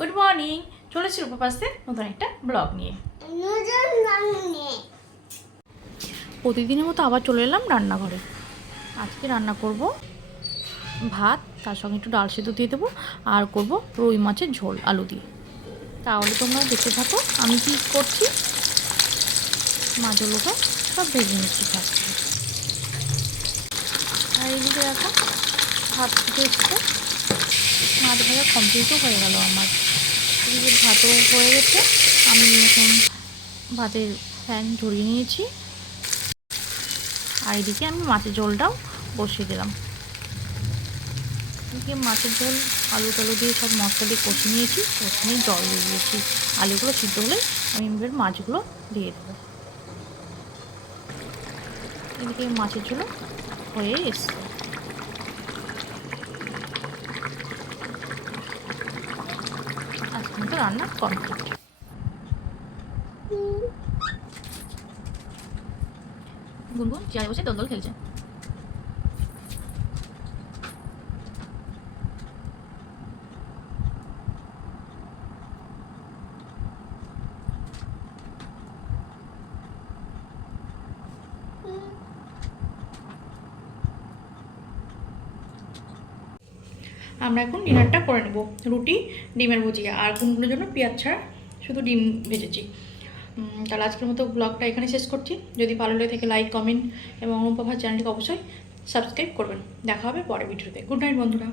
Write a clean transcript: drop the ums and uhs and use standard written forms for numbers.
Good morning, চলেছি রূপাপাস্তে নতুন একটা ব্লগ নিয়ে। প্রতিদিনের মতো আবার চলে এলাম রান্নাঘরে। আজকে রান্না করব ভাত, তার সঙ্গে একটু ডাল সেদ্ধ দিয়ে দেবো, আর করব রুই মাছের ঝোল আলু দিয়ে। তাহলে তোমরা দেখতে থাকো আমি কী করছি। মাছগুলোকে সব ভেজে নিচ্ছি খাচ্ছি। আর এইদিকে দেখো ভাত ফুটে এসছে, মাছ ভাজা কমপ্লিটও হয়ে গেল আমার। এদিকে ভাতও হয়ে গেছে, আমি এখন ভাতের ফ্যান ঝরিয়ে নিয়েছি। আর এদিকে আমি মাছের ঝোলটাও বসিয়ে দিলাম। এদিকে মাছের ঝোল আলু টালু দিয়ে সব মশলা দিয়ে কষে নিয়েছি, কষে নিয়ে জল দিয়ে দিয়েছি। আলুগুলো সিদ্ধ হলে আমি এবার মাছগুলো দিয়ে দেবো। এদিকে মাছের ঝোল হয়ে এসছে। আজকে মতো রান্না কমপ্লিট। গুনগুন চেয়ারে বসে দোল খেলছে। আমরা এখন ডিনারটা করে নেব। রুটি, ডিমের ভুজিয়া, আর গুনগুনের জন্য পেঁয়াজ ছাড়া শুধু ডিম ভেজেছি। তাহলে আজকের মতো ব্লগটা এখানে শেষ করছি। যদি ভালো লাগে থাকে লাইক, কমেন্ট এবং অনুপভার চ্যানেলটিকে অবশ্যই সাবস্ক্রাইব করবেন। দেখা হবে পরের ভিডিওতে। গুড নাইট বন্ধুরা।